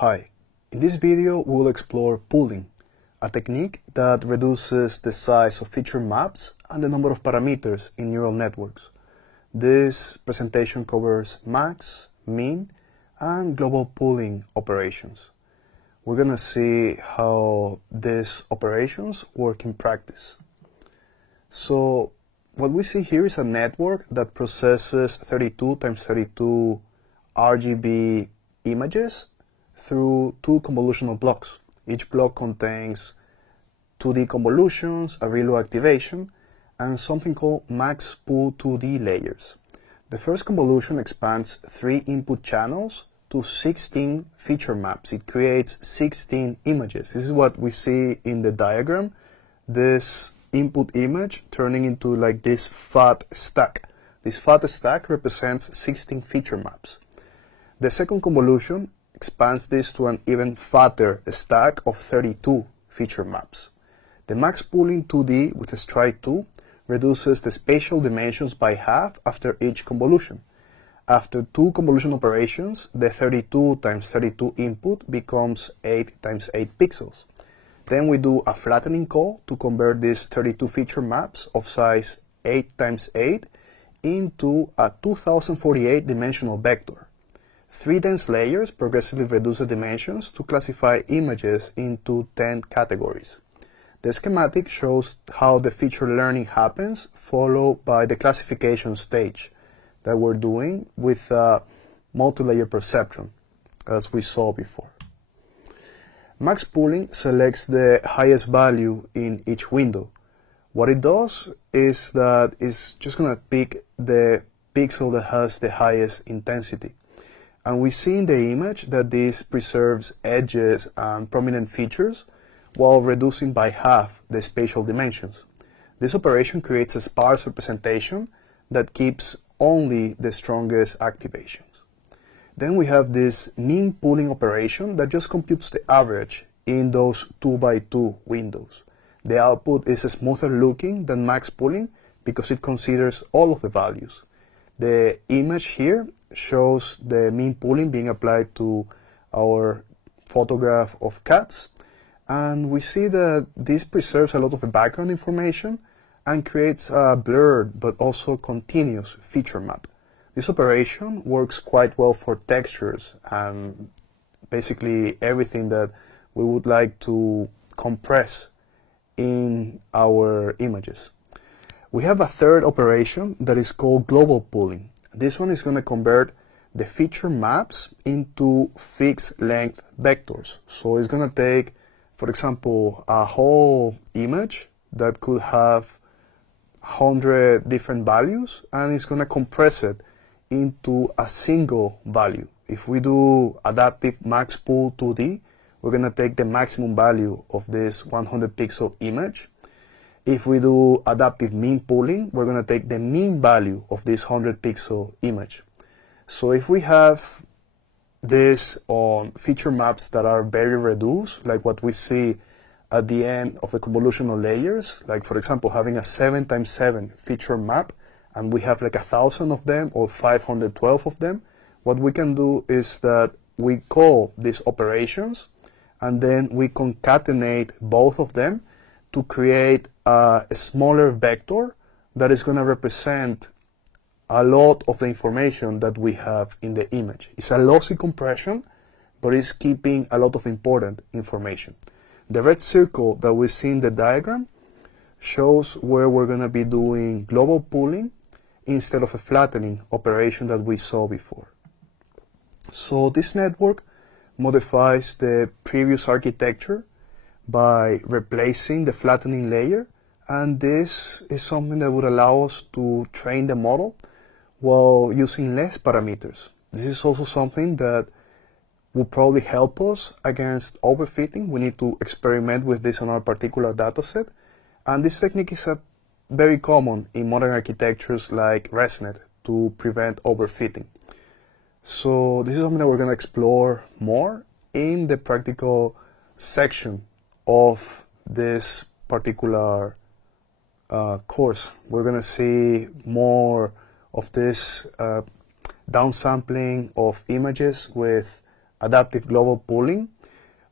Hi, in this video we'll explore pooling, a technique that reduces the size of feature maps and the number of parameters in neural networks. This presentation covers max, min, and global pooling operations. We're going to see how these operations work in practice. So what we see here is a network that processes 32 times 32 RGB images through two convolutional blocks. Each block contains 2D convolutions, a ReLU activation, and something called max pool 2D layers. The first convolution expands 3 input channels to 16 feature maps. It creates 16 images. This is what we see in the diagram. This input image turning into like this fat stack. This fat stack represents 16 feature maps. The second convolution expands this to an even fatter stack of 32 feature maps. The max pooling 2D with stride 2 reduces the spatial dimensions by half after each convolution. After 2 convolution operations, the 32 times 32 input becomes 8 times 8 pixels. Then we do a flattening call to convert these 32 feature maps of size 8 times 8 into a 2048 dimensional vector. 3 dense layers progressively reduce the dimensions to classify images into 10 categories. The schematic shows how the feature learning happens, followed by the classification stage that we're doing with multi-layer perceptron, as we saw before. Max pooling selects the highest value in each window. What it does is that it's just going to pick the pixel that has the highest intensity. And we see in the image that this preserves edges and prominent features while reducing by half the spatial dimensions. This operation creates a sparse representation that keeps only the strongest activations. Then we have this min pooling operation that just computes the average in those 2x2 windows. The output is smoother looking than max pooling because it considers all of the values. The image here shows the min pooling being applied to our photograph of cats, and we see that this preserves a lot of the background information and creates a blurred but also continuous feature map. This operation works quite well for textures and basically everything that we would like to compress in our images. We have a third operation that is called global pooling. This one is going to convert the feature maps into fixed length vectors. So it's going to take, for example, a whole image that could have 100 different values, and it's going to compress it into a single value. If we do adaptive max pool 2D, we're going to take the maximum value of this 100 pixel image. If we do adaptive min pooling, we're going to take the mean value of this 100 pixel image. So if we have this on feature maps that are very reduced, like what we see at the end of the convolutional layers, like for example having a 7 times 7 feature map, and we have like 1,000 of them or 512 of them, what we can do is that we call these operations and then we concatenate both of them to create a smaller vector that is going to represent a lot of the information that we have in the image. It's a lossy compression, but it's keeping a lot of important information. The red circle that we see in the diagram shows where we're going to be doing global pooling instead of a flattening operation that we saw before. So this network modifies the previous architecture by replacing the flattening layer, and this is something that would allow us to train the model while using less parameters. This is also something that will probably help us against overfitting. We need to experiment with this on our particular dataset, and this technique is very common in modern architectures like ResNet to prevent overfitting. So this is something that we're going to explore more in the practical section of this particular course. We're going to see more of this downsampling of images with adaptive global pooling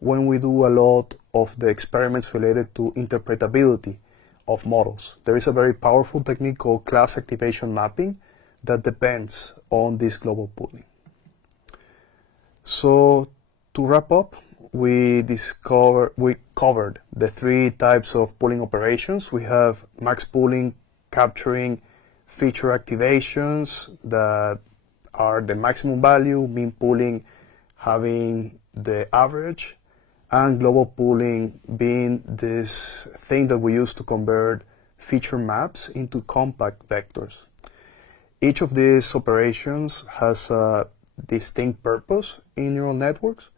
when we do a lot of the experiments related to interpretability of models. There is a very powerful technique called class activation mapping that depends on this global pooling. So to wrap up, we covered the three types of pooling operations. We have max pooling, capturing feature activations that are the maximum value, min pooling having the average, and global pooling being this thing that we use to convert feature maps into compact vectors. Each of these operations has a distinct purpose in neural networks.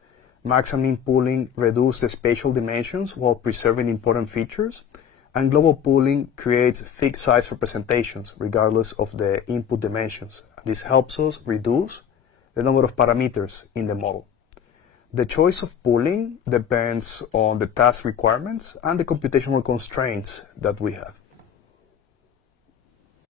Max and min pooling reduce the spatial dimensions while preserving important features, and global pooling creates fixed size representations regardless of the input dimensions. This helps us reduce the number of parameters in the model. The choice of pooling depends on the task requirements and the computational constraints that we have.